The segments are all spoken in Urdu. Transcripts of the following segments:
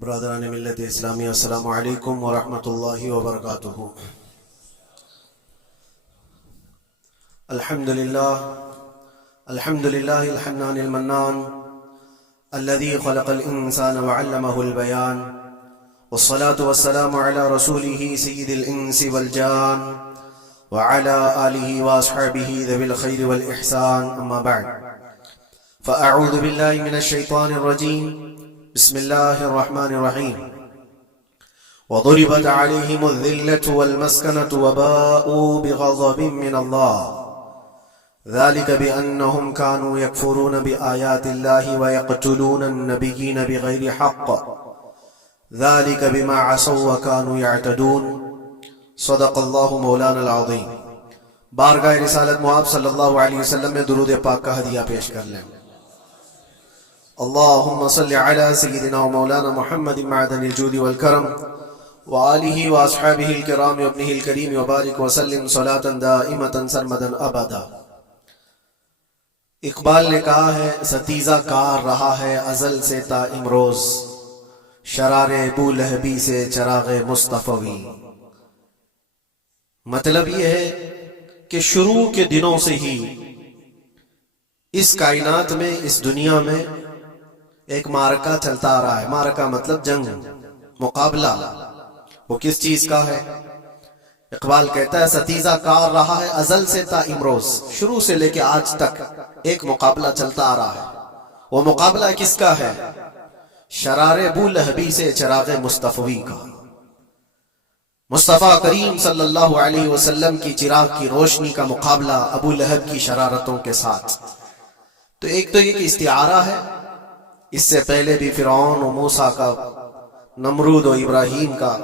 برادران ملت اسلامی، السلام علیکم ورحمۃ اللہ وبرکاتہ۔ الحمد للہ الحنان المنان الذي خلق الانسان وعلمه البيان، والصلاة والسلام على رسوله سيد الانس والجان وعلى آله واصحابه ذوي الخير والإحسان، اما بعد فاعوذ بالله من الشيطان الرجيم، بسم الله الرحمن الرحيم۔ وضربت عليهم الذلة والمسكنة وباءوا بغضب من الله ذلك بأنهم كانوا يكفرون بآيات الله ويقتلون النبيين بغير حق ذلك بما عصوا وكانوا يعتدون، صدق الله مولانا العظيم۔ بارگاہ رسالت مآب صلی اللہ علیہ وسلم میں درود پاک کا ہدیہ پیش کر لیں۔ اللہم صلی علی سیدنا و مولانا محمد معدن الجود والکرم وآلہ واصحابہ الکرام وابنہ الکریم وبارک وسلم صلاة دائمتا سرمدا ابدا۔ اقبال نے کہا ہے، ستیزہ کار رہا ہے ازل سے تا امروز، شرار ابو لہبی سے چراغ مصطفی۔ مطلب یہ ہے کہ شروع کے دنوں سے ہی اس کائنات میں، اس دنیا میں ایک معرکہ چلتا آ رہا ہے۔ معرکہ مطلب جنگ، مقابلہ۔ وہ کس چیز کا ہے؟ اقبال کہتا ہے ستیزہ کار رہا ہے ازل سے تا امروز، شروع سے لے کے آج تک ایک مقابلہ چلتا آ رہا ہے۔ وہ مقابلہ کس کا ہے؟ شرار ابو لہبی سے چراغ مصطفی کا۔ مصطفیٰ کریم صلی اللہ علیہ وسلم کی چراغ کی روشنی کا مقابلہ ابو لہب کی شرارتوں کے ساتھ۔ تو ایک تو یہ کہ استعارہ ہے، اس سے پہلے بھی فرعون و موسیٰ کا، نمرود و ابراہیم کا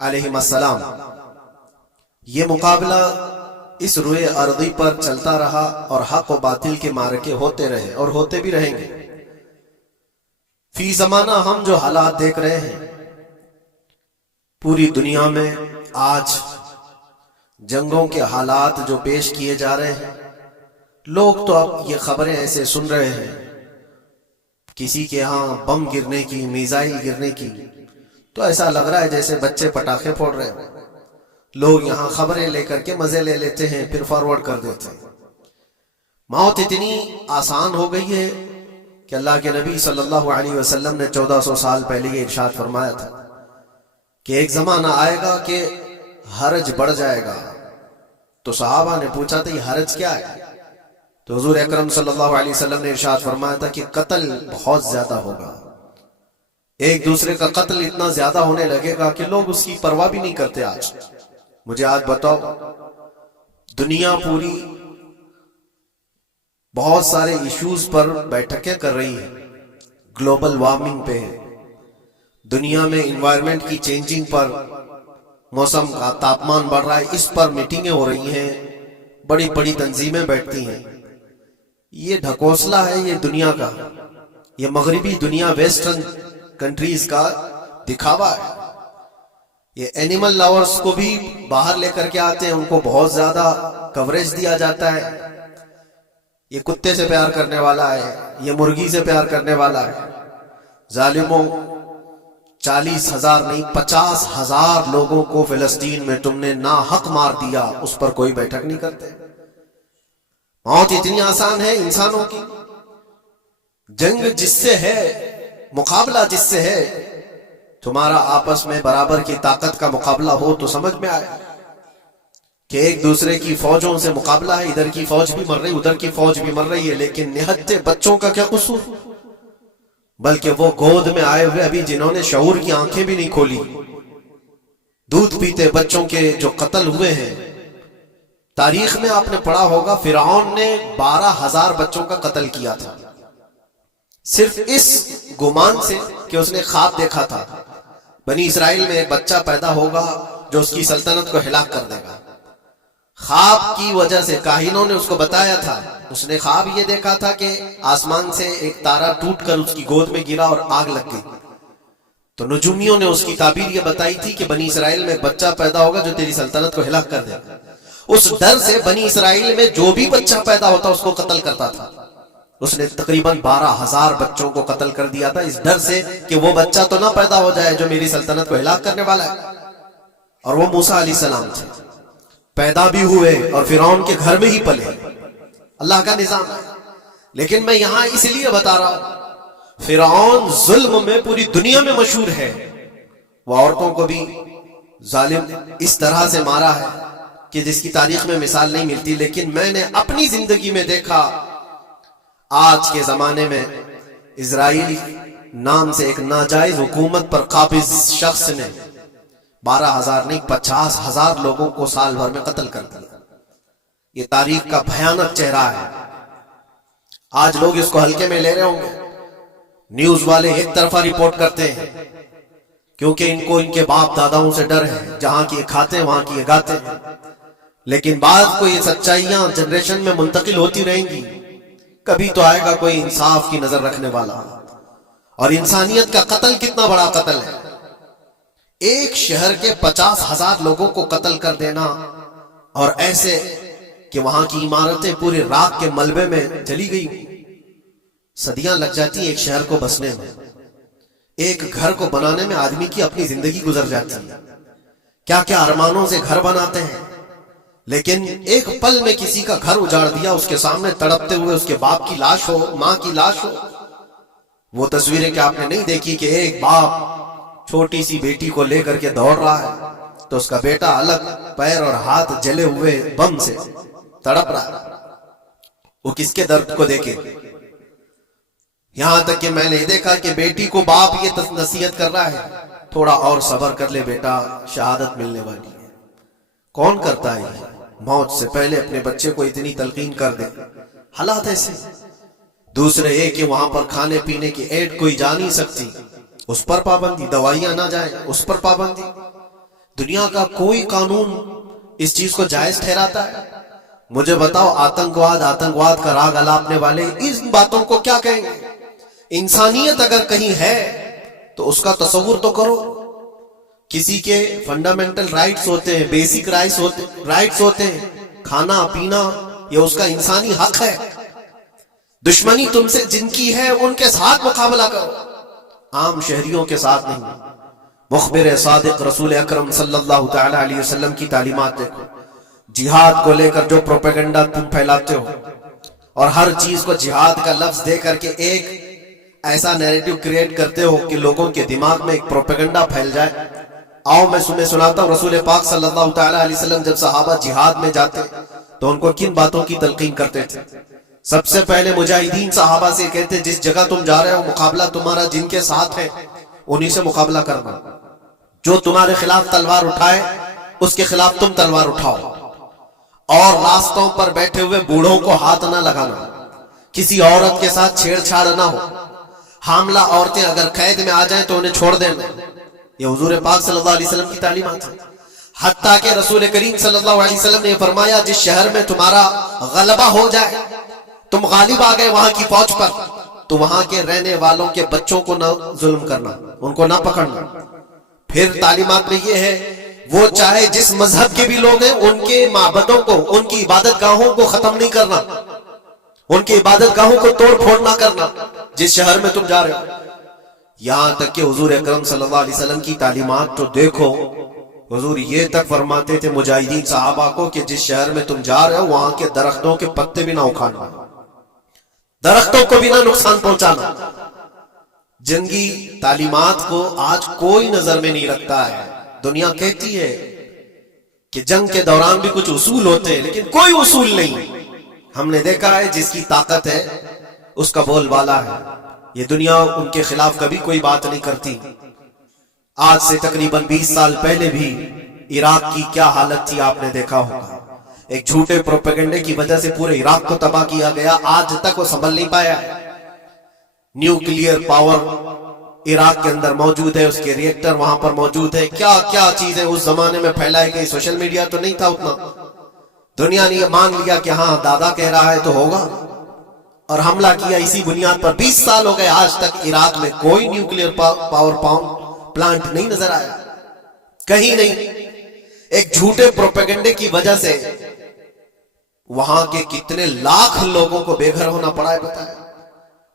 علیہم السلام، یہ مقابلہ اس روئے ارضی پر چلتا رہا اور حق و باطل کے معرکے ہوتے رہے اور ہوتے بھی رہیں گے۔ فی زمانہ ہم جو حالات دیکھ رہے ہیں پوری دنیا میں، آج جنگوں کے حالات جو پیش کیے جا رہے ہیں، لوگ تو اب یہ خبریں ایسے سن رہے ہیں، کسی کے ہاں بم گرنے کی، میزائل گرنے کی، تو ایسا لگ رہا ہے جیسے بچے پٹاخے پھوڑ رہے ہیں۔ لوگ یہاں خبریں لے کر کے مزے لے لیتے ہیں، پھر فارورڈ کر دیتے ہیں۔ موت اتنی آسان ہو گئی ہے کہ اللہ کے نبی صلی اللہ علیہ وسلم نے 1400 سال پہلے یہ ارشاد فرمایا تھا کہ ایک زمانہ آئے گا کہ حرج بڑھ جائے گا۔ تو صحابہ نے پوچھا تھا یہ حرج کیا ہے؟ تو حضور اکرم صلی اللہ علیہ وسلم نے ارشاد فرمایا تھا کہ قتل بہت زیادہ ہوگا، ایک دوسرے کا قتل اتنا زیادہ ہونے لگے گا کہ لوگ اس کی پرواہ بھی نہیں کرتے۔ آج مجھے آج بتاؤ، دنیا پوری بہت سارے ایشوز پر بیٹھکیں کر رہی ہے، گلوبل وارمنگ پہ ہے، دنیا میں انوائرمنٹ کی چینجنگ پر، موسم کا تاپمان بڑھ رہا ہے، اس پر میٹنگیں ہو رہی ہیں، بڑی بڑی تنظیمیں بیٹھتی ہیں۔ یہ ڈھکوسلا ہے یہ دنیا کا، یہ مغربی دنیا، ویسٹرن کنٹریز کا دکھاوا ہے۔ یہ اینیمل لاورز کو بھی باہر لے کر کے آتے ہیں، ان کو بہت زیادہ کوریج دیا جاتا ہے، یہ کتے سے پیار کرنے والا ہے، یہ مرغی سے پیار کرنے والا ہے۔ ظالموں، 40,000 نہیں 50,000 لوگوں کو فلسطین میں تم نے ناحق مار دیا، اس پر کوئی بیٹھک نہیں کرتے۔ موت اتنی آسان ہے انسانوں کی، جنگ جس سے ہے، مقابلہ جس سے ہے، تمہارا آپس میں برابر کی طاقت کا مقابلہ ہو تو سمجھ میں آئے کہ ایک دوسرے کی فوجوں سے مقابلہ ہے، ادھر کی فوج بھی مر رہی، ادھر کی فوج بھی مر رہی ہے، لیکن نہتے بچوں کا کیا قصور؟ بلکہ وہ گود میں آئے ہوئے ابھی جنہوں نے شعور کی آنکھیں بھی نہیں کھولی، دودھ پیتے بچوں کے جو قتل ہوئے ہیں۔ تاریخ میں آپ نے پڑھا ہوگا فرعون نے 12,000 بچوں کا قتل کیا تھا، صرف اس گمان سے کہ اس نے خواب دیکھا تھا بنی اسرائیل میں ایک بچہ پیدا ہوگا جو اس کی سلطنت کو ہلاک کر دے گا۔ خواب کی وجہ سے کاہنوں نے اس کو بتایا تھا، اس نے خواب یہ دیکھا تھا کہ آسمان سے ایک تارا ٹوٹ کر اس کی گود میں گرا اور آگ لگ گئی۔ تو نجومیوں نے اس کی تعبیر یہ بتائی تھی کہ بنی اسرائیل میں ایک بچہ پیدا ہوگا جو تیری سلطنت کو ہلاک کر دے گا۔ اس ڈر سے بنی اسرائیل میں جو بھی بچہ پیدا ہوتا اس کو قتل کرتا تھا، اس نے تقریباً 12,000 بچوں کو قتل کر دیا تھا، اس ڈر سے کہ وہ بچہ تو نہ پیدا ہو جائے جو میری سلطنت کو ہلاک کرنے والا ہے۔ اور وہ موسیٰ علیہ السلام تھے، پیدا بھی ہوئے اور فرعون کے گھر میں ہی پلے، اللہ کا نظام ہے۔ لیکن میں یہاں اس لیے بتا رہا ہوں، فرعون ظلم میں پوری دنیا میں مشہور ہے، وہ عورتوں کو بھی ظالم اس طرح سے مارا ہے کہ جس کی تاریخ میں مثال نہیں ملتی۔ لیکن میں نے اپنی زندگی میں دیکھا، آج کے زمانے میں اسرائیل نام سے ایک ناجائز حکومت پر قابض شخص نے 12,000 نہیں 50,000 لوگوں کو سال بھر میں قتل کر دیا۔ یہ تاریخ کا بھیانک چہرہ ہے۔ آج لوگ اس کو ہلکے میں لے رہے ہوں گے، نیوز والے ایک طرفہ رپورٹ کرتے ہیں کیونکہ ان کو ان کے باپ داداؤں سے ڈر ہے، جہاں کی یہ کھاتے ہیں وہاں کی یہ گاتے ہیں۔ لیکن بعد کو یہ سچائیاں جنریشن میں منتقل ہوتی رہیں گی، کبھی تو آئے گا کوئی انصاف کی نظر رکھنے والا۔ اور انسانیت کا قتل کتنا بڑا قتل ہے، ایک شہر کے 50,000 لوگوں کو قتل کر دینا، اور ایسے کہ وہاں کی عمارتیں پورے راکھ کے ملبے میں چلی گئی، صدیاں لگ جاتی ایک شہر کو بسنے میں، ایک گھر کو بنانے میں آدمی کی اپنی زندگی گزر جاتی ہے، کیا کیا ارمانوں سے گھر بناتے ہیں، لیکن ایک پل میں کسی کا گھر اجاڑ دیا، اس کے سامنے تڑپتے ہوئے اس کے باپ کی لاش ہو، ماں کی لاش ہو۔ وہ تصویریں کہ آپ نے نہیں دیکھی کہ ایک باپ چھوٹی سی بیٹی کو لے کر کے دوڑ رہا ہے تو اس کا بیٹا الگ پیر اور ہاتھ جلے ہوئے بم سے تڑپ رہا ہے، وہ کس کے درد کو دیکھے۔ یہاں تک کہ میں نے دیکھا کہ بیٹی کو باپ یہ نصیحت کر رہا ہے، تھوڑا اور صبر کر لے بیٹا، شہادت ملنے والی ہے۔ کون کرتا ہے یہ؟ موت سے پہلے اپنے بچے کو اتنی تلقین کر دے، حالات ایسے۔ دوسرے یہ کہ وہاں پر کھانے پینے کی ایڈ کوئی جا نہیں سکتی، اس پر پابندی، دوائیاں نہ جائیں اس پر پابندی۔ دنیا کا کوئی قانون اس چیز کو جائز ٹھہراتا ہے؟ مجھے بتاؤ، آتنکواد کا راگ الاپنے والے اس باتوں کو کیا کہیں گے؟ انسانیت اگر کہیں ہے تو اس کا تصور تو کرو۔ کسی کے فنڈامنٹل رائٹس ہوتے ہیں، بیسک رائٹس ہوتے ہیں، کھانا پینا یہ اس کا انسانی حق ہے۔ دشمنی تم سے جن کی ہے ان کے ساتھ مقابلہ کرو، عام شہریوں کے ساتھ نہیں۔ مخبر صادق رسول اکرم صلی اللہ تعالی علیہ وسلم کی تعلیمات دیکھو، جہاد کو لے کر جو پروپیگنڈا تم پھیلاتے ہو، اور ہر چیز کو جہاد کا لفظ دے کر کے ایک ایسا نیریٹو کریٹ کرتے ہو کہ لوگوں کے دماغ میں ایک پروپیگنڈا پھیل جائے۔ آؤ میں تمہیں سناتا ہوں، رسول پاک صلی اللہ تعالی علیہ وسلم جب صحابہ جہاد میں جاتے تو ان کو کن باتوں کی تلقین کرتے تھے؟ سب سے پہلے مجاہدین صحابہ سے کہتے جس جگہ تم جا رہے ہو مقابلہ تمہارا جن کے ساتھ ہے انہی سے مقابلہ کرنا، جو تمہارے خلاف تلوار اٹھائے اس کے خلاف تم تلوار اٹھاؤ، اور راستوں پر بیٹھے ہوئے بوڑھوں کو ہاتھ نہ لگانا، کسی عورت کے ساتھ چھیڑ چھاڑ نہ ہو، حاملہ عورتیں اگر قید میں آ جائیں تو انہیں چھوڑ دینا، یہ حضور پاک صلی اللہ علیہ وسلم کی تعلیمات ہیں۔ حتیٰ کہ رسول کریم صلی اللہ علیہ وسلم نے فرمایا جس شہر میں تمہارا غلبہ ہو جائے، تم غالب آ گئے وہاں کی فوج پر، تو وہاں کے رہنے والوں کے بچوں کو نہ ظلم کرنا، ان کو نہ پکڑنا۔ پھر تعلیمات میں یہ ہے وہ چاہے جس مذہب کے بھی لوگ ہیں ان کے معبدوں کو، ان کی عبادت گاہوں کو ختم نہیں کرنا، ان کی عبادت گاہوں کو توڑ پھوڑ نہ کرنا جس شہر میں تم جا رہے ہو۔ یہاں تک کہ حضور اکرم صلی اللہ علیہ وسلم کی تعلیمات تو دیکھو، حضور یہ تک فرماتے تھے مجاہدین صحابہ کو کہ جس شہر میں تم جا رہے ہو وہاں کے درختوں کے پتے بھی نہ اکھاڑنا، درختوں کو بھی نہ نقصان پہنچانا۔ جنگی تعلیمات کو آج کوئی نظر میں نہیں رکھتا ہے۔ دنیا کہتی ہے کہ جنگ کے دوران بھی کچھ اصول ہوتے ہیں، لیکن کوئی اصول نہیں۔ ہم نے دیکھا ہے جس کی طاقت ہے اس کا بول بالا ہے، یہ دنیا ان کے خلاف کبھی کوئی بات نہیں کرتی۔ آج سے تقریباً 20 سال پہلے بھی عراق کی کیا حالت تھی آپ نے دیکھا ہوگا، ایک جھوٹے پروپیگنڈے کی وجہ سے پورے عراق کو تباہ کیا گیا، آج تک وہ سنبھل نہیں پایا ہے۔ نیوکلیئر پاور عراق کے اندر موجود ہے، اس کے ری ایکٹر وہاں پر موجود ہے، کیا کیا چیزیں اس زمانے میں پھیلائی گئی، سوشل میڈیا تو نہیں تھا اتنا، دنیا نے یہ مان لیا کہ ہاں دادا کہہ رہا ہے تو ہوگا، اور حملہ کیا اسی بنیاد پر۔ 20 سال ہو گئے آج تک عراق میں کوئی نیوکلیئر پاور پلانٹ نہیں نظر آیا، کہیں نہیں۔ ایک جھوٹے پروپیگنڈے کی وجہ سے وہاں کے کتنے لاکھ لوگوں کو بے گھر ہونا پڑا ہے بتایا۔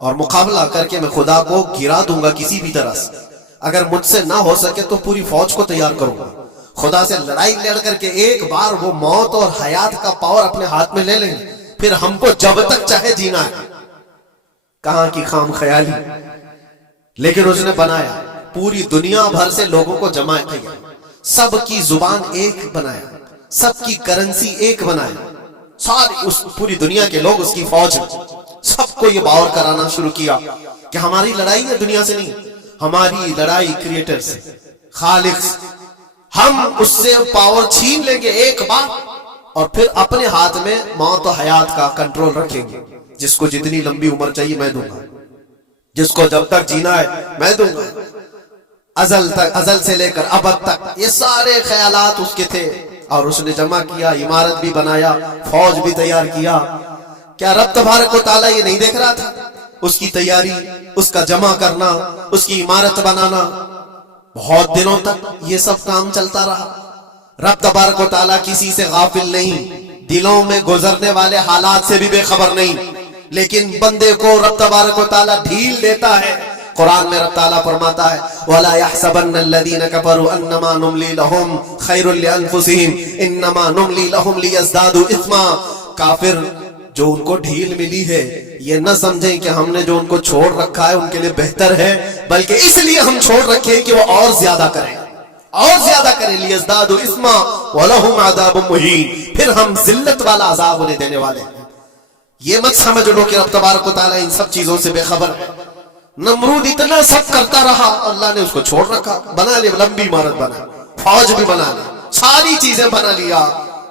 اور مقابلہ کر کے میں خدا کو گرا دوں گا کسی بھی طرح سے. اگر مجھ سے نہ ہو سکے تو پوری فوج کو تیار کروں گا. خدا سے لڑائی لڑ کر کے ایک بار وہ موت اور حیات کا پاور اپنے ہاتھ میں لے لیں گے, پھر ہم کو جب تک چاہے جینا ہے. کہاں کی خام خیالی, لیکن اس نے بنایا, پوری دنیا بھر سے لوگوں کو جمع کیا, سب کی زبان ایک بنایا, سب کی کرنسی ایک بنایا, ساری اس پوری دنیا کے لوگ اس کی فوج میں. سب کو یہ باور کرانا شروع کیا کہ ہماری لڑائی ہے دنیا سے نہیں, ہماری لڑائی کریٹر سے, خالق سے. ہم اس سے پاور چھین لیں گے ایک بار, اور پھر اپنے ہاتھ میں موت و حیات کا کنٹرول رکھیں گے. جس کو جتنی لمبی عمر چاہیے میں دوں گا, جس کو جب تک جینا ہے میں دوں گا. ازل سے لے کر ابد تک یہ سارے خیالات اس کے تھے, اور اس نے جمع کیا, عمارت بھی بنایا, فوج بھی تیار کیا. کیا رب تبارک و تعالیٰ یہ نہیں دیکھ رہا تھا اس کی تیاری, اس کا جمع کرنا, اس کی عمارت بنانا؟ بہت دنوں تک یہ سب کام چلتا رہا. رب تبارک و تعالیٰ کسی سے غافل نہیں, دلوں میں گزرنے والے حالات سے بھی بے خبر نہیں, لیکن بندے کو رب تبارک و تعالیٰ ڈھیل دیتا ہے. قرآن میں رب تعالیٰ فرماتا ہے وَلَا يَحْسَبَنَّ الَّذِينَ كَفَرُوا أَنَّمَا نُمْلِي لَهُمْ خَيْرٌ لِأَنفُسِهِمْ إِنَّمَا نُمْلِي لَهُمْ لِيَزْدَادُوا إِثْمًا. کافر جو ان کو ڈھیل ملی ہے یہ نہ سمجھیں کہ ہم نے جو ان کو چھوڑ رکھا ہے ان کے لیے بہتر ہے, بلکہ اس لیے ہم چھوڑ رکھے کہ وہ اور زیادہ کریں, اور زیادہ کریں. لِيَزْدَادُوا إِثْمًا وَلَهُمْ عَذَابٌ مُهِينٌ, پھر ہم ذلت والا عذاب انہیں دینے والے ہیں. یہ مت سمجھ لو کہ رب تبارک و تعالیٰ ان سب چیزوں سے بے خبر ہے. نمرود اتنا سب کرتا رہا, اللہ نے اس کو چھوڑ رکھا. بنا لی لمبی عمارت, بنا فوج بھی بنا لی, ساری چیزیں بنا لیا.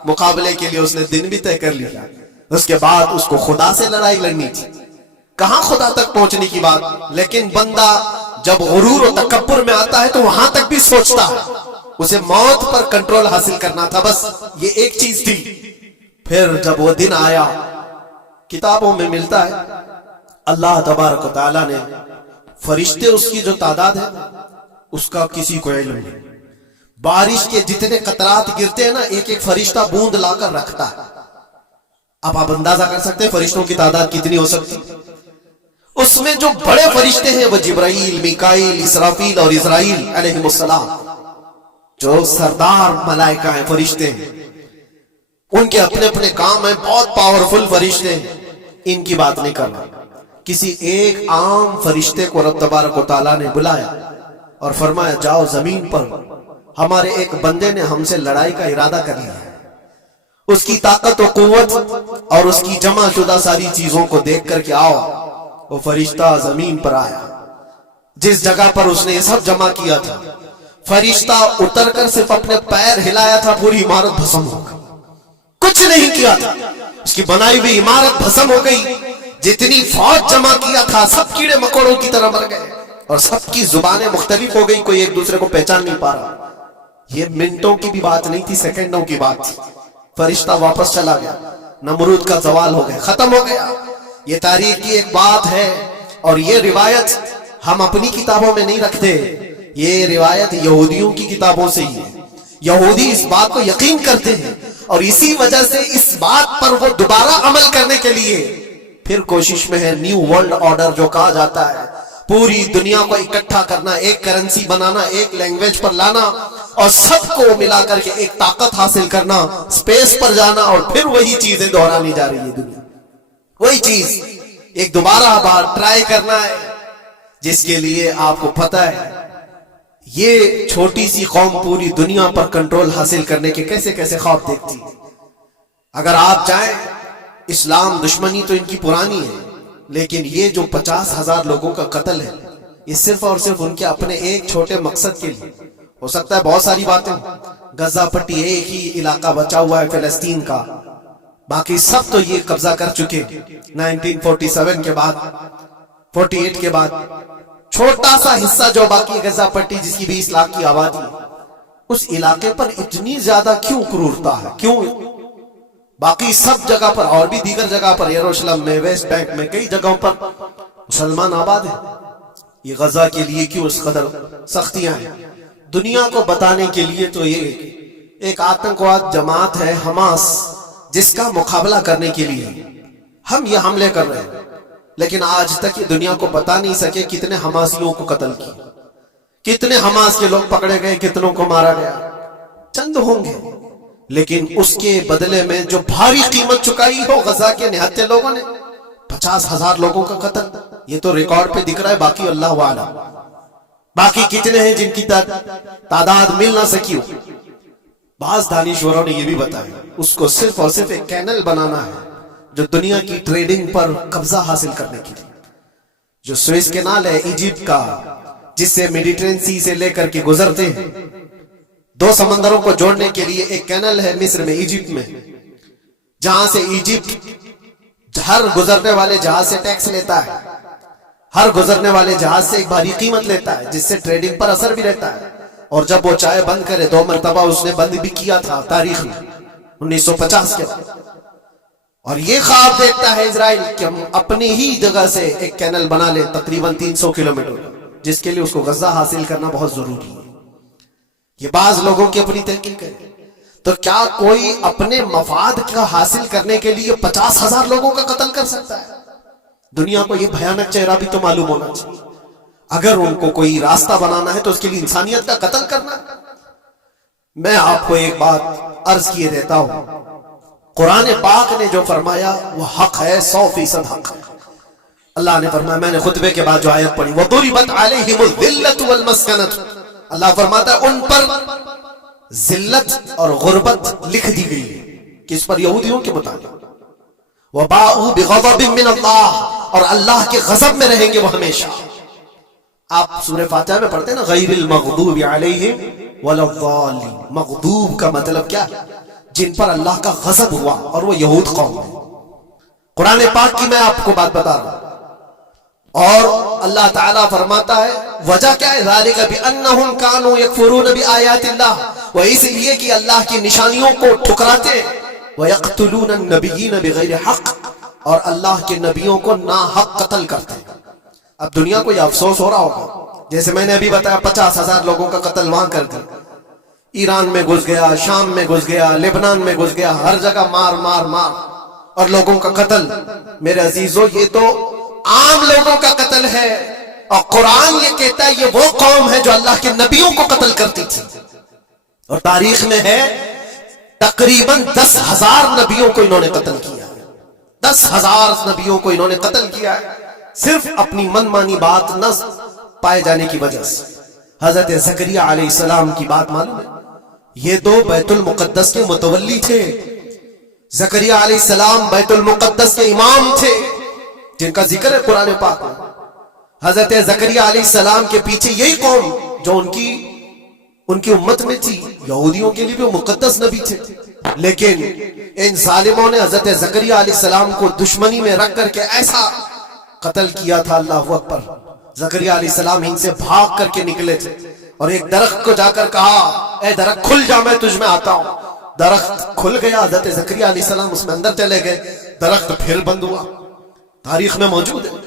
مقابلے کے لیے اس نے دن بھی طے کر لیا. اس کے بعد اس کو خدا سے لڑائی لڑنی تھی, کہاں خدا تک پہنچنے کی بات. لیکن بندہ جب غرور و تکبر میں آتا ہے تو وہاں تک بھی سوچتا ہے. اسے موت پر کنٹرول حاصل کرنا تھا, بس یہ ایک چیز تھی. پھر جب وہ دن آیا, کتابوں میں ملتا ہے اللہ تبارک و تعالیٰ نے فرشتے اس کی جو تعداد ہے اس کا کسی کو علم نہیں. بارش کے جتنے قطرات گرتے ہیں نا, ایک ایک فرشتہ بوند لا کر رکھتا ہے. اب آپ اندازہ کر سکتے ہیں فرشتوں کی تعداد کتنی ہو سکتی. اس میں جو بڑے فرشتے ہیں وہ جبرائیل, میکائیل, اسرافیل اور اسرائیل علیہ السلام, جو سردار ملائکہ ہیں, فرشتے ہیں. ان کے اپنے اپنے کام ہیں, بہت پاورفل فرشتے ہیں. ان کی بات نہیں کرنا. کسی ایک عام فرشتے کو رب تبارک و تعالیٰ نے بلایا اور فرمایا جاؤ زمین پر, ہمارے ایک بندے نے ہم سے لڑائی کا ارادہ کر لیا ہے. اس کی طاقت و قوت اور اس کی جمع شدہ ساری چیزوں کو دیکھ کر کے آؤ. وہ فرشتہ زمین پر آیا. جس جگہ پر اس نے یہ سب جمع کیا تھا, فرشتہ اتر کر صرف اپنے پیر ہلایا تھا, پوری عمارت بھسم ہو گئی. کچھ نہیں کیا تھا, اس کی بنائی ہوئی عمارت بھسم ہو گئی. جتنی فوج جمع کیا تھا سب کیڑے مکوڑوں کی طرح مر گئے, اور سب کی زبانیں مختلف ہو گئی, کوئی ایک دوسرے کو پہچان نہیں پا رہا. یہ منٹوں کی بھی بات نہیں تھی, سیکنڈوں کی بات تھی. فرشتہ واپس چلا گیا, نمرود کا زوال ہو گیا, ختم ہو گیا. یہ تاریخ کی ایک بات ہے, اور یہ روایت ہم اپنی کتابوں میں نہیں رکھتے, یہ روایت یہودیوں کی کتابوں سے ہی ہے. یہودی اس بات کو یقین کرتے ہیں, اور اسی وجہ سے اس بات پر وہ دوبارہ عمل کرنے کے لیے پھر کوشش میں ہے. نیو ورلڈ آرڈر جو کہا جاتا ہے, پوری دنیا کو اکٹھا کرنا, ایک کرنسی بنانا, ایک لینگویج پر لانا, اور سب کو ملا کر کے ایک طاقت حاصل کرنا, اسپیس پر جانا, اور پھر وہی چیزیں دہرانی جا رہی ہے دنیا. وہی چیز ایک دوبارہ بار ٹرائی کرنا ہے, جس کے لیے آپ کو پتہ ہے یہ چھوٹی سی قوم پوری دنیا پر کنٹرول حاصل کرنے کے کیسے کیسے خواب دیکھتی ہے. اگر آپ چاہیں, اسلام دشمنی تو ان کی پرانی ہے, لیکن یہ جو 50,000 لوگوں کا قتل ہے یہ صرف اور صرف ان کے اپنے ایک چھوٹے مقصد کے لیے. ہو سکتا ہے بہت ساری باتیں, غزہ پٹی ایک ہی علاقہ بچا ہوا ہے فلسطین کا, باقی سب تو یہ قبضہ کر چکے 1947 کے بعد, 48 کے بعد. چھوٹا سا حصہ جو باقی غزہ پٹی جس کی 20 لاکھ کی آبادی, اس علاقے پر اتنی زیادہ کیوں کرورتا ہے, کیوں؟ باقی سب جگہ پر اور بھی دیگر جگہ پر, یروشلم میں, ویسٹ بینک میں, کئی جگہوں پر مسلمان آباد ہیں. یہ غزہ کے لیے کیوں اس قدر سختیاں ہیں؟ دنیا کو بتانے کے لیے تو یہ ایک آتنکواد جماعت ہے حماس, جس کا مقابلہ کرنے کے لیے ہم یہ حملے کر رہے ہیں. لیکن آج تک یہ دنیا کو بتا نہیں سکے کتنے حماسیوں کو قتل کیا، کتنے حماس کے لوگ پکڑے گئے، کتنوں کو مارا گیا، چند ہوں گے، لیکن اس کے بدلے میں جو بھاری قیمت چکائی ہو غزہ کے نہتے لوگوں نے، 50,000 لوگوں کا قتل، یہ تو ریکارڈ پہ دکھ رہا ہے، باقی اللہ عالم، باقی کتنے ہیں جن کی تعداد مل نہ سکی ہو۔ بعض دانشوروں نے یہ بھی بتایا اس کو صرف اور صرف ایک کینل بنانا ہے جو دنیا کی ٹریڈنگ پر قبضہ حاصل کرنے کے لیے، جو سوئس کینال ہے ایجپٹ کا، جس سے میڈیٹرین سی سے لے کر کے گزرتے ہیں، 2 سمندروں کو جوڑنے کے لیے ایک کینل ہے مصر میں، ایجپٹ میں، جہاں سے ایجپٹ ہر گزرنے والے جہاز سے ٹیکس لیتا ہے، ہر گزرنے والے جہاز سے ایک بھاری قیمت لیتا ہے، جس سے ٹریڈنگ پر اثر بھی رہتا ہے، اور جب وہ چاہے بند کرے، 2 مرتبہ اس نے بند بھی کیا تھا تاریخ میں 1950 کے بعد۔ اور یہ خواب دیکھتا ہے اسرائیل کہ ہم اپنی ہی جگہ سے ایک کینل بنا لیں تقریباً 300 کلومیٹر، جس کے لیے اس کو غزہ حاصل کرنا بہت ضروری ہے۔ یہ بعض لوگوں کی اپنی تحقیق ہے۔ تو کیا کوئی اپنے مفاد کا حاصل کرنے کے لیے 50,000 لوگوں کا قتل کر سکتا ہے؟ دنیا کو یہ بھیانک چہرہ بھی تو معلوم ہونا چاہیے۔ اگر ان کو کوئی راستہ بنانا ہے تو اس کے لیے انسانیت کا قتل کرنا۔ میں آپ کو ایک بات عرض کیے دیتا ہوں، قرآن پاک نے جو فرمایا وہ حق ہے، 100% حق ہے۔ اللہ نے فرمایا، میں نے خطبے کے بعد جو آیت پڑھی، وَضُرِبَتْ عَلَيْهِمُ الذِّلَّةُ وَالْمَسْكَنَةُ، اللہ فرماتا ہے ان پر ذلت اور غربت لکھ دی گئی ہے، کس پر؟ یہودیوں کے متعلق۔ وَبَاءُوا بِغَضَبٍ مِّنَ اللَّهِ، اور اللہ کے غضب میں رہیں گے وہ ہمیشہ۔ آپ سورہ فاتحہ میں پڑھتے ہیں نا، غیر المغضوب علیہم ولا الضالین، مغضوب کا مطلب کیا ہے؟ جن پر اللہ کا غضب ہوا، اور وہ یہود قوم ہے۔ قرآن پاک کی میں آپ کو بات بتا رہا ہوں، اور اللہ تعالیٰ فرماتا ہے وجہ کیا ہے؟ ذالک بانہم کانوا یکفرون بآیات اللہ، وہ اس لیے کہ اللہ کی نشانیوں کو ٹھکراتے، ویقتلون النبیین بغیر حق، اور اللہ کے نبیوں کو ناحق قتل کرتے۔ اب دنیا کو یہ افسوس ہو رہا ہوگا، جیسے میں نے ابھی بتایا 50,000 لوگوں کا قتل وہاں کر دیا، ایران میں گھس گیا، شام میں گھس گیا، لبنان میں گھس گیا، ہر جگہ مار مار مار اور لوگوں کا قتل۔ میرے عزیزو، یہ تو عام لوگوں کا قتل ہے، اور قرآن یہ کہتا ہے یہ وہ قوم ہے جو اللہ کے نبیوں کو قتل کرتی تھی، اور تاریخ میں ہے تقریباً 10,000 نبیوں کو انہوں نے قتل کیا ہے، 10,000 نبیوں کو انہوں نے قتل کیا ہے، صرف اپنی من مانی بات نہ پائے جانے کی وجہ سے۔ حضرت زکریا علیہ السلام کی بات معلوم ہے، یہ تو بیت المقدس کے متولی تھے، زکریا علیہ السلام بیت المقدس کے امام تھے، جن کا ذکر ہے قرآن پاک میں۔ حضرت زکریا علیہ السلام کے پیچھے یہی قوم جو ان کی امت میں تھی، یہودیوں کے لیے بھی وہ مقدس نبی تھے، لیکن ان ظالموں نے حضرت زکریا علیہ السلام کو دشمنی میں رکھ کر کے ایسا قتل کیا تھا، اللہ اکبر۔ زکریا علیہ السلام ان سے بھاگ کر کے نکلے تھے، اور ایک درخت کو جا کر کہا، اے درخت کھل جا، میں تجھ میں آتا ہوں۔ درخت کھل گیا، حضرت زکریا علیہ السلام اس میں اندر چلے گئے، درخت پھر بند ہوا، تاریخ میں موجود ہے۔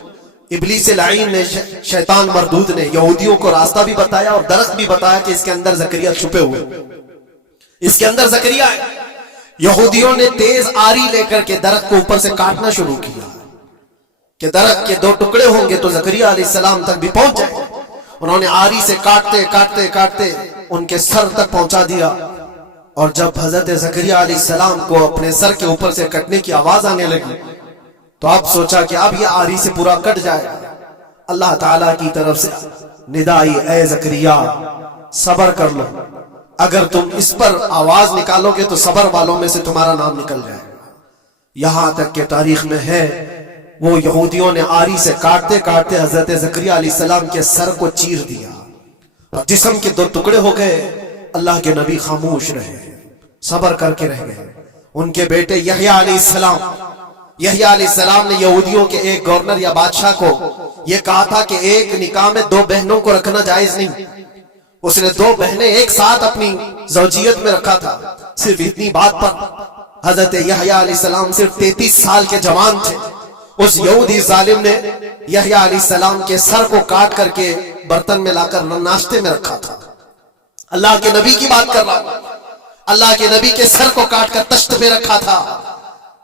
ابلیس لعین نے، شیطان مردود نے یہودیوں کو راستہ بھی بتایا اور درخت بھی بتایا کہ اس کے اندر زکریا چھپے ہوئے، اس کے اندر زکریا ہے۔ یہودیوں نے تیز آری لے کر کے درخت کو اوپر سے کاٹنا شروع کیا کہ درخت کے 2 ٹکڑے ہوں گے تو زکریا علیہ السلام تک بھی پہنچ جائے۔ انہوں نے آری سے کاٹتے کاٹتے کاٹتے ان کے سر تک پہنچا دیا، اور جب حضرت زکریا علیہ السلام کو اپنے سر کے اوپر سے کٹنے کی آواز آنے لگی تو اب سوچا کہ اب یہ آری سے پورا کٹ جائے۔ اللہ تعالیٰ کی طرف سے ندا آئی، اے زکریا صبر کر لو، اگر تم اس پر آواز نکالو گے تو صبر والوں میں سے تمہارا نام نکل جائے گا۔ یہاں تک کہ تاریخ میں ہے وہ یہودیوں نے آری سے کاٹتے کاٹتے حضرت زکریا علیہ السلام کے سر کو چیر دیا، اور جسم کے 2 ٹکڑے ہو گئے۔ اللہ کے نبی خاموش رہے، صبر کر کے رہ گئے۔ ان کے بیٹے یحییٰ علیہ السلام نے یہودیوں کے ایک گورنر یا بادشاہ کو یہ کہا تھا کہ ایک نکاح میں 2 بہنوں کو رکھنا جائز نہیں۔ اس نے 2 بہنیں ایک ساتھ اپنی زوجیت میں رکھا تھا۔ صرف اتنی بات پر حضرت یحییٰ علیہ السلام صرف 33 سال کے جوان تھے، اس یہودی ظالم نے یحییٰ علیہ السلام کے سر کو کاٹ کر کے برتن میں لا کر ناشتے میں رکھا تھا۔ اللہ کے نبی کی بات کر رہا ہوں، اللہ کے نبی کے سر کو کاٹ کر تشت پہ رکھا تھا۔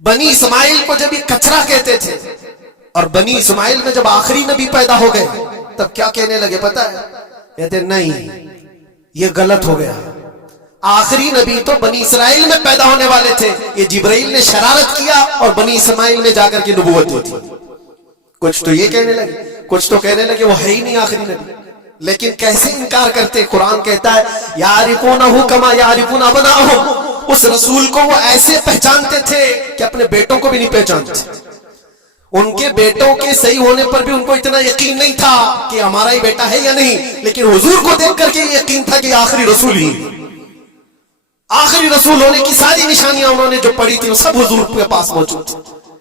بنی اسماعیل کو جب یہ کچرا کہتے تھے، اور بنی اسماعیل میں جب آخری نبی پیدا ہو گئے تب کیا کہنے لگے پتہ ہے؟ کہتے نہیں، یہ غلط ہو گیا، آخری نبی تو بنی اسرائیل میں پیدا ہونے والے تھے، یہ جبرائیل نے شرارت کیا اور بنی اسماعیل میں جا کر کے نبوت دی تھی۔ کچھ تو یہ کہنے لگے، کچھ تو کہنے لگے وہ ہے ہی نہیں آخری نبی۔ لیکن کیسے انکار کرتے؟ قرآن کہتا ہے یعرفونہ کما یعرفون ابناءہم، اس رسول کو وہ ایسے پہچانتے تھے کہ اپنے بیٹوں کو بھی نہیں پہچانتے۔ ان کے بیٹوں کے صحیح ہونے پر بھی ان کو اتنا یقین نہیں تھا کہ ہمارا ہی بیٹا ہے یا نہیں، لیکن حضور کو دیکھ کر کے یہ یقین تھا کہ آخری رسول ہی، آخری رسول ہونے کی ساری نشانیاں انہوں نے جو پڑھی تھی وہ سب حضور کے پاس موجود تھی۔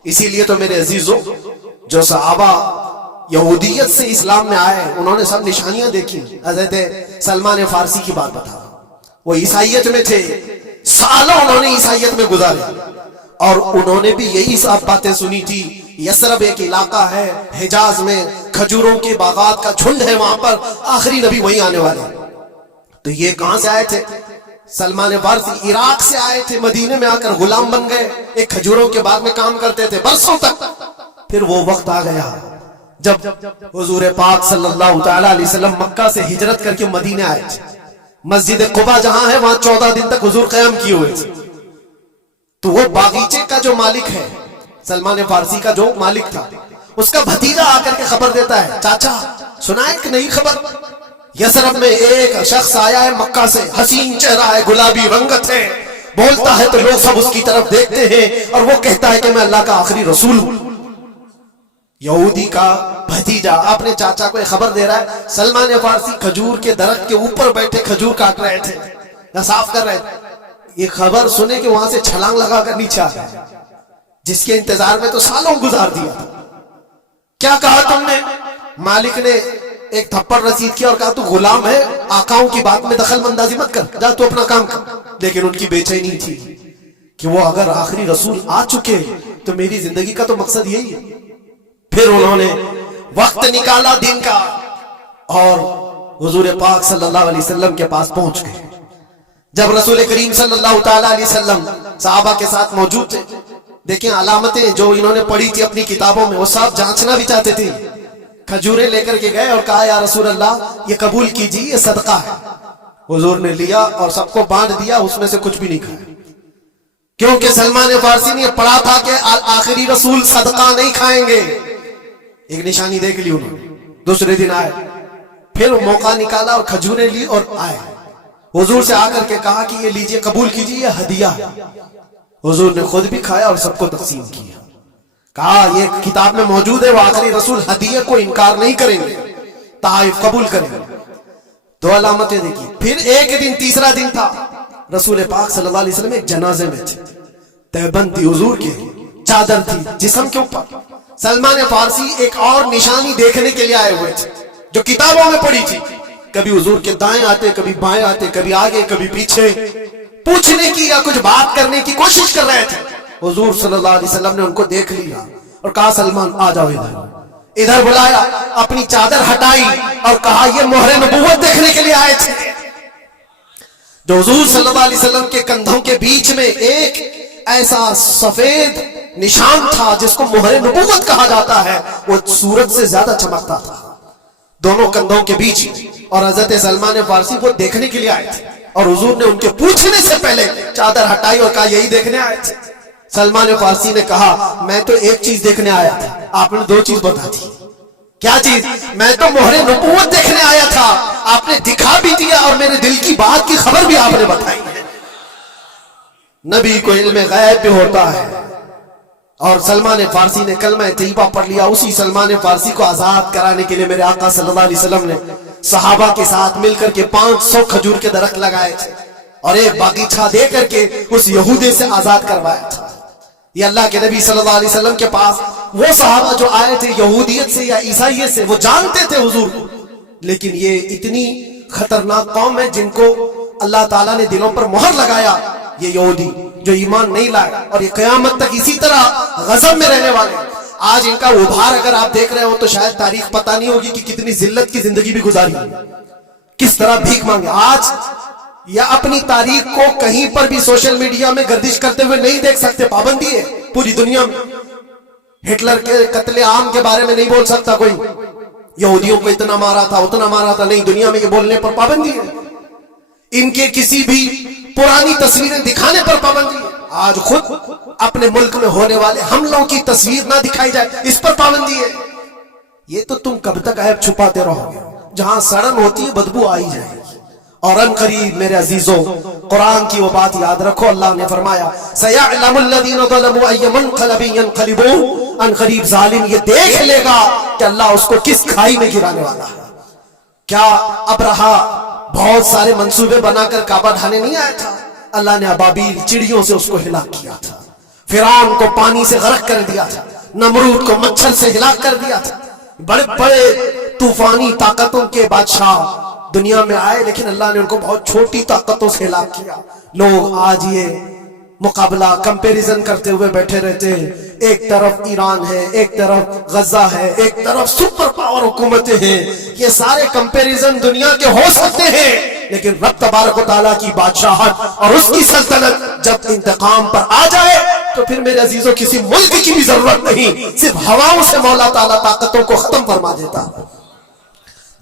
اسی لیے تو میرے عزیزوں، جو صحابہ یہودیت سے اسلام میں آئے انہوں نے سب نشانیاں دیکھی۔ حضرت سلمان فارسی کی بات بتا رہا ہوں، وہ عیسائیت میں تھے، سالوں انہوں نے عیسائیت میں گزارے، اور انہوں نے بھی یہی سب باتیں سنی تھی۔ یثرب ایک علاقہ ہے حجاز میں، کھجوروں کے باغات کا جھنڈ ہے، وہاں پر آخری نبی وہیں آنے والے۔ تو یہ کہاں سے آئے تھے؟ سلمان فارسی عراق سے آئے تھے، مدینے میں آ کر غلام بن گئے، ایک کھجوروں کے باغ میں کام کرتے تھے برسوں تک۔ پھر وہ وقت آ گیا جب حضور پاک صلی اللہ تعالیٰ علیہ وسلم مکہ سے ہجرت کر کے مدینے آئے تھے۔ مسجد قباء جہاں ہے وہاں 14 دن تک حضور قیام کیے ہوئے تھے۔ تو وہ باغیچے کا جو مالک ہے، سلمان فارسی کا جو مالک تھا، اس کا بھتیجا آ کر کے خبر دیتا ہے، چاچا سنا ہے کہ نہیں خبر؟ یثرب میں ایک شخص آیا ہے مکہ سے، حسین چہرہ ہے، گلابی رنگت ہے، بولتا ہے تو لوگ سب اس کی طرف دیکھتے ہیں، اور وہ کہتا ہے کہ میں اللہ کا آخری رسول ہوں۔ یہودی کا بھتیجا اپنے چاچا کو خبر دے رہا ہے۔ سلمان فارسی کھجور کے درخت کے اوپر بیٹھے کھجور کاٹ رہے تھے یا صاف کر رہے تھے، یہ خبر سنے کہ وہاں سے چھلانگ لگا کر نیچے آ گئے، جس کے انتظار میں تو سالوں گزار دیا تھا۔ کیا کہا تم نے؟ مالک نے ایک تھپڑ رسید کیا اور کہا تو غلام ہے، آقاؤں کی بات میں دخل اندازی مت کر، جا تو اپنا کام کر۔ لیکن ان کی بے چینی تھی کہ وہ اگر آخری رسول آ چکے تو میری زندگی کا تو مقصد یہی ہے۔ پھر انہوں نے وقت نکالا دن کا اور حضور پاک صلی اللہ علیہ وسلم کے پاس پہنچ گئے۔ جب رسول کریم صلی اللہ تعالیٰ علیہ وسلم صحابہ کے ساتھ موجود تھے، دیکھیں علامتیں جو انہوں نے پڑھی تھی اپنی کتابوں میں، وہ صاحب جانچنا بھی چاہتے تھے۔ کھجوریں لے کر کے گئے اور کہا یا رسول اللہ یہ قبول کیجیے، یہ صدقہ ہے۔ حضور نے لیا اور سب کو بانٹ دیا، اس میں سے کچھ بھی نہیں کھایا، کیونکہ سلمان فارسی نے پڑھا تھا کہ آخری رسول صدقہ نہیں کھائیں گے۔ ایک نشانی دیکھ لی انہوں نے۔ دوسرے دن آئے، پھر موقع نکالا اور کھجوریں لی اور آئے، حضور سے آ کر کے کہا کہ یہ لیجئے، قبول کیجیے، یہ ہدیہ ہے۔ حضور نے خود بھی کھایا اور سب کو تقسیم کیا، کہا یہ کتاب میں موجود ہے، وہ آخری رسول ہدیہ کو انکار نہیں کریں گے، تحائف قبول کریں گے۔ دو علامتیں دیکھی۔ پھر ایک دن، تیسرا دن تھا، رسول پاک صلی اللہ علیہ وسلم ایک جنازے میں تھے، تہبند تھی حضور کی، چادر تھی جسم کے اوپر۔ سلمان فارسی ایک اور نشانی دیکھنے کے لیے آئے ہوئے تھے جو کتابوں میں پڑھی تھی، کبھی حضور کے دائیں آتے، کبھی بائیں آتے، کبھی آگے کبھی پیچھے، پوچھنے کی یا کچھ بات کرنے کی کوشش کر رہے تھے۔ حضور صلی اللہ علیہ وسلم نے ان کو دیکھ لیا اور کہا سلمان آ جاؤ ادھر۔ ادھر بلایا، اپنی چادر ہٹائی اور کہا یہ مہر نبوت دیکھنے کے لیے آئے تھے۔ جو حضور صلی اللہ علیہ وسلم کے کندھوں کے بیچ میں ایک ایسا سفید نشان تھا جس کو مہر نبوت کہا جاتا ہے، وہ سورج سے زیادہ چمکتا تھا دونوں کندھوں کے بیچ، اور حضرت سلمان فارسی وہ دیکھنے کے لیے آئے تھے، اور حضور نے ان کے پوچھنے سے پہلے چادر ہٹائی اور کہا یہی دیکھنے آئے تھے۔ سلمان فارسی نے کہا میں تو ایک چیز دیکھنے آیا تھا، آپ نے دو چیز بتا دی۔ کیا چیز؟ میں تو مہر نبوت دیکھنے آیا تھا، آپ نے دکھا بھی دیا اور میرے دل کی بات کی خبر بھی آپ نے بتائی ہے۔ نبی کو علم غیب بھی ہوتا ہے، اور سلمان فارسی نے کلمہ طیبہ پڑھ لیا۔ اسی سلمان فارسی کو آزاد کرانے کے لیے میرے آقا صلی اللہ علیہ وسلم نے صحابہ کے ساتھ مل کر کے 500 کھجور کے درخت لگائے تھے اور ایک باغیچہ دے کر کے اس یہودی سے آزاد کروایا تھا۔ یہ اللہ کے نبی صلی اللہ علیہ وسلم کے پاس وہ صحابہ جو آئے تھے یہودیت سے یا عیسائیت سے، وہ جانتے تھے حضور کو، لیکن یہ اتنی خطرناک قوم ہے جن کو اللہ تعالیٰ نے دلوں پر مہر لگایا، یہ یہودی جو ایمان نہیں لائے، اور یہ قیامت تک اسی طرح غضب میں رہنے والے۔ آج ان کا ابھار اگر آپ دیکھ رہے ہو تو شاید تاریخ پتہ نہیں ہوگی کہ کتنی ذلت کی زندگی بھی گزاری، کس طرح بھیک مانگے۔ آج یا اپنی تاریخ کو کہیں پر بھی سوشل میڈیا میں گردش کرتے ہوئے نہیں دیکھ سکتے، پابندی ہے پوری دنیا میں۔ ہٹلر کے قتل عام کے بارے میں نہیں بول سکتا کوئی، یہودیوں کو اتنا مارا تھا اتنا مارا تھا، نہیں، دنیا میں یہ بولنے پر پابندی ہے۔ ان کے کسی بھی پرانی تصویریں دکھانے پر پابندی ہے۔ آج خود اپنے ملک میں ہونے والے حملوں کی تصویر نہ دکھائی جائے، اس پر پابندی ہے۔ یہ تو تم کب تک عیب چھپاتے رہو گے؟ جہاں سڑن ہوتی ہے بدبو آئی جائے گی۔ اور ان قریب میرے عزیزوں قرآن کی وہ بات یاد رکھو، اللہ نے فرمایا سَيَعْلَمُ الَّذِينَ ظَلَمُوا أَيَّ مُنْقَلَبٍ يَنْقَلِبُونَ، ان قریب ظالم یہ دیکھ لے گا کہ اللہ اس کو کس کھائی میں گرانے والا ہے۔ کیا ابرہا بہت سارے منصوبے بنا کر کعبہ ڈھانے نہیں آیا تھا؟ اللہ نے ابابیل چڑیوں سے اس کو ہلاک کیا تھا، فرعون کو پانی سے غرق کر دیا تھا، نمرود کو مچھر سے ہلاک کر دیا تھا۔ بڑے بڑے طوفانی طاقتوں کے بادشاہ دنیا میں آئے، لیکن اللہ نے ان کو بہت چھوٹی طاقتوں سے ہلاک کیا۔ لوگ آج یہ مقابلہ کمپیریزن کرتے ہوئے بیٹھے رہتے ہیں، ایک طرف ایران ہے، ایک طرف غزہ ہے، ایک طرف سپر پاور حکومتیں ہیں۔ یہ سارے کمپیریزن دنیا کے ہو سکتے ہیں، لیکن رب تبارک و تعالیٰ کی بادشاہت اور اس کی سلطنت جب انتقام پر آ جائے تو پھر میرے عزیزوں کسی ملک کی بھی ضرورت نہیں، صرف ہواؤں سے مولا تعالیٰ طاقتوں کو ختم فرما دیتا۔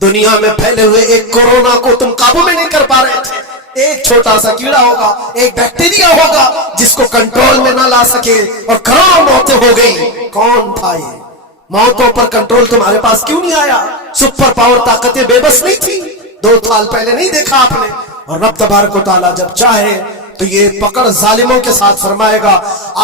دنیا میں پھیلے ہوئے ایک کورونا کو تم قابو میں نہیں کر پا رہے تھے، ایک چھوٹا سا کیڑا ہوگا، ایک بیکٹیریا ہوگا جس کو کنٹرول میں نہ لا سکے اور کروڑوں موتیں ہو گئی۔ کون تھا یہ؟ موتوں پر کنٹرول تمہارے پاس کیوں نہیں آیا؟ سپر پاور طاقتیں بے بس نہیں تھی؟ 2 سال پہلے نہیں دیکھا آپ نے؟ اور رب تبارک و تعالیٰ جب چاہے تو یہ پکڑ ظالموں کے ساتھ فرمائے گا۔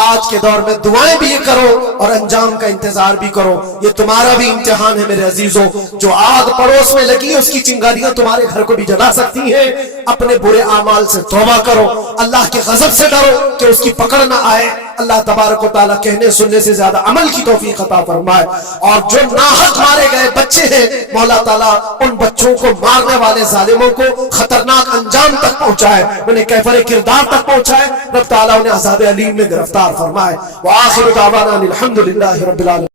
آج کے دور میں دعائیں بھی یہ کرو اور انجام کا انتظار بھی کرو۔ یہ تمہارا بھی امتحان ہے میرے عزیزوں، جو آگ پڑوس میں لگی ہے اس کی چنگاریاں تمہارے گھر کو بھی جلا سکتی ہیں۔ اپنے برے اعمال سے توبہ کرو، اللہ کے غضب سے ڈرو کہ اس کی پکڑ نہ آئے۔ اللہ تبارک و تعالیٰ کہنے سننے سے زیادہ عمل کی توفیق عطا فرمائے۔ اور جو ناحق مارے گئے بچے ہیں، مولا تعالیٰ ان بچوں کو مارنے والے ظالموں کو خطرناک انجام تک پہنچائے، انہیں کیفر کردار تک پہنچائے۔ رب تعالیٰ انہیں عذاب علیم میں گرفتار فرمائے۔ وآخر دعوانا الحمدللہ رب العالمین۔